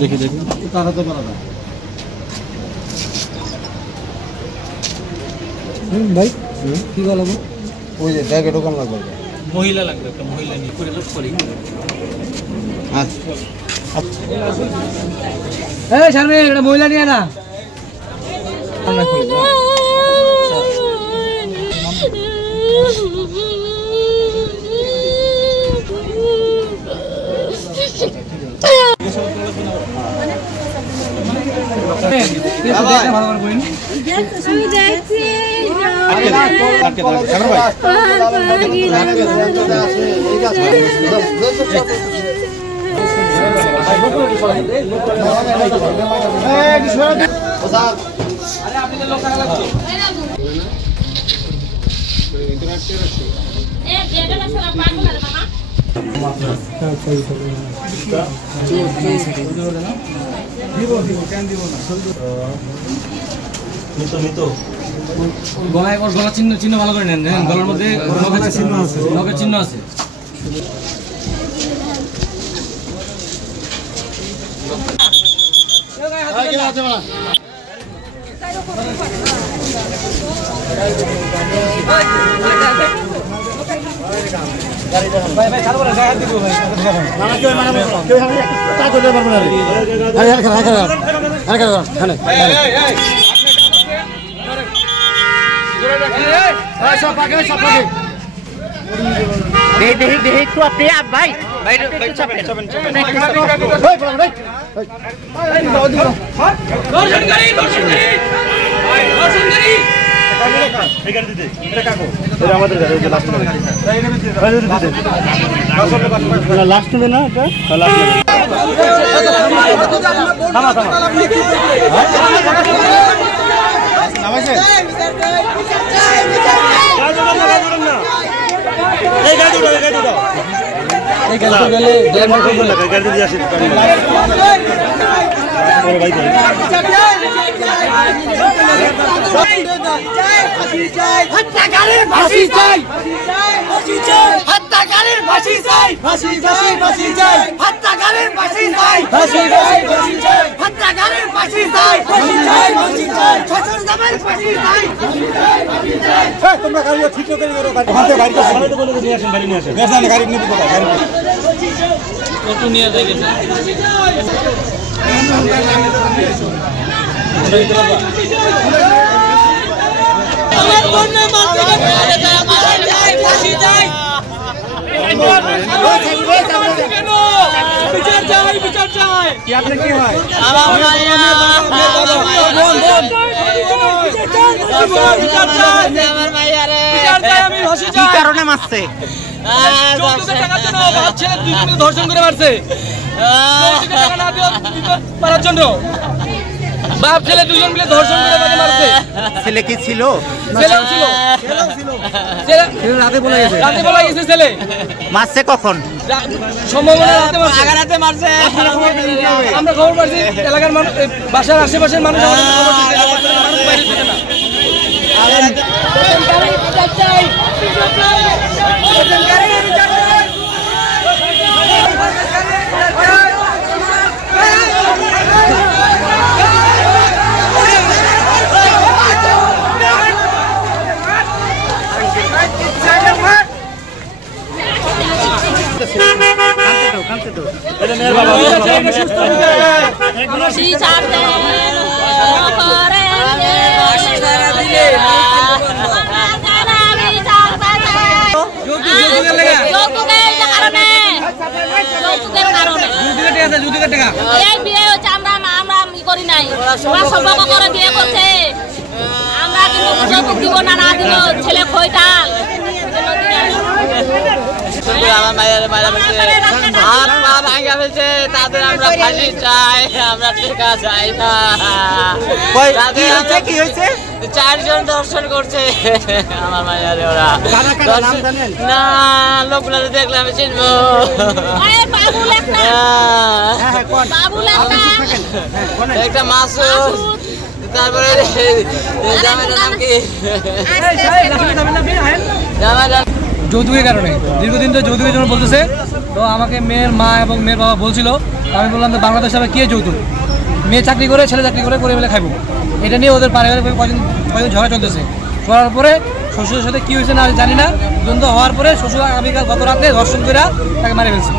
দেখি দেখি তারা তো পারা না ভাই কি বলবো ওই যে দেখ এটা কম লাগবে মহিলা লাগবে একটা মহিলা নিয়ে করে লোক করি আচ্ছা এই শারমিন এটা মহিলা নিয়ে না গলায় গলা চিহ্ন চিহ্ন ভালো করে নেন গলার মধ্যে নখের চিহ্ন আছে ভাই ভাই ছাড়বো না গায়ে হাত দিব ভাই মানা কেউ তা করতে পারবো না আরে আরে সব পাকে দেখ একটু আপনি আপ ভাই ভাই চাপেন ভাই ভাই দর্শন করি এখানে দিতে এটা কাকো এটা আমাদের গাড়ি যে লাস্ট দিতে লাস্ট দিতে না এটা লাস্ট থামা নামাইছে এই গাড়ি দাও এই গাড়ি গেলে ড্যাম করব না গাড়ি দিয়ে আসে ওরে ভাই হত্যাকারীর ফাঁসি চাই হত্যাকারীর ফাঁসি চাই হত্যাকারীর ফাঁসি চাই হত্যাকারীর ফাঁসি চাই শাসন জামার ফাঁসি চাই তোমরা গাড়ি ঠিক করে করো হাতে গাড়ি তো ভালো তো বলে নিয়ে আসেন গাড়ি নিয়ে আসেন বেশা গাড়ি নিয়ে কোথায় গাড়ি কত নিয়ে যাই গেছে আমার বন্যে মারতে মারা যায় ফাঁসি যায় বিচার চাই কি আপনি কি হয় আমার মাইয়া বিচার চাই আমার মাইয়া রে বিচার চাই আমি ফাঁসি চাই কি কারণে মারছে টাকার জন্য বাপ ছেলে দুইজনকে ধর্ষণ করে মারছে টাকা না দিয়ে মারার জন্য বাপ ছেলে দুজন মিলে ধর্ষণ করে তাকে মারছে ছেলে কি ছিল ছেলেও ছিল ছেলে রাতে বলা গেছে ছেলে মারছে কখন সম্ভাবনা রাতে মারছে আগারাতে মারছে আমরা খবর পাচ্ছি এলাকার মানুষ বাসার আশেপাশের মানুষ আমাদের খবর দিচ্ছে মানুষ বাইরে থেকে না ছেলে খইটাল আমার মায়ের মায়ের হাত পা ভাঙা ফেলছে তাদের আমরা ফাঁসি চাই, আমরা টেকা চাই না। কি হয়েছে? 4 জন দর্শন করছে আমার মায়ের ওরা। না লোকগুলো দেখলে আমি চিনবো। একটা মাসুদ, তারপরে জামাইটার নাম কি? যৌতুকের কারণে দীর্ঘদিন তো যৌতুকের জন্য বলতেছে। তো আমাকে মেয়ের মা এবং মেয়ের বাবা বলছিল, আমি বললাম যে বাংলাদেশ হবে কি যৌতুক, মেয়ে চাকরি করে ছেলে চাকরি করে বলে খাইবো। এটা নিয়ে ওদের পারিবারিক কয়দিন ঝগড়া চলতেছে। করার পরে শ্বশুরের সাথে কি হয়েছে না জানি না, দ্বন্দ্ব হওয়ার পরে শ্বশুর আগামীকাল গত রাতে ধর্ষণ করে তাকে মারে ফেলছে।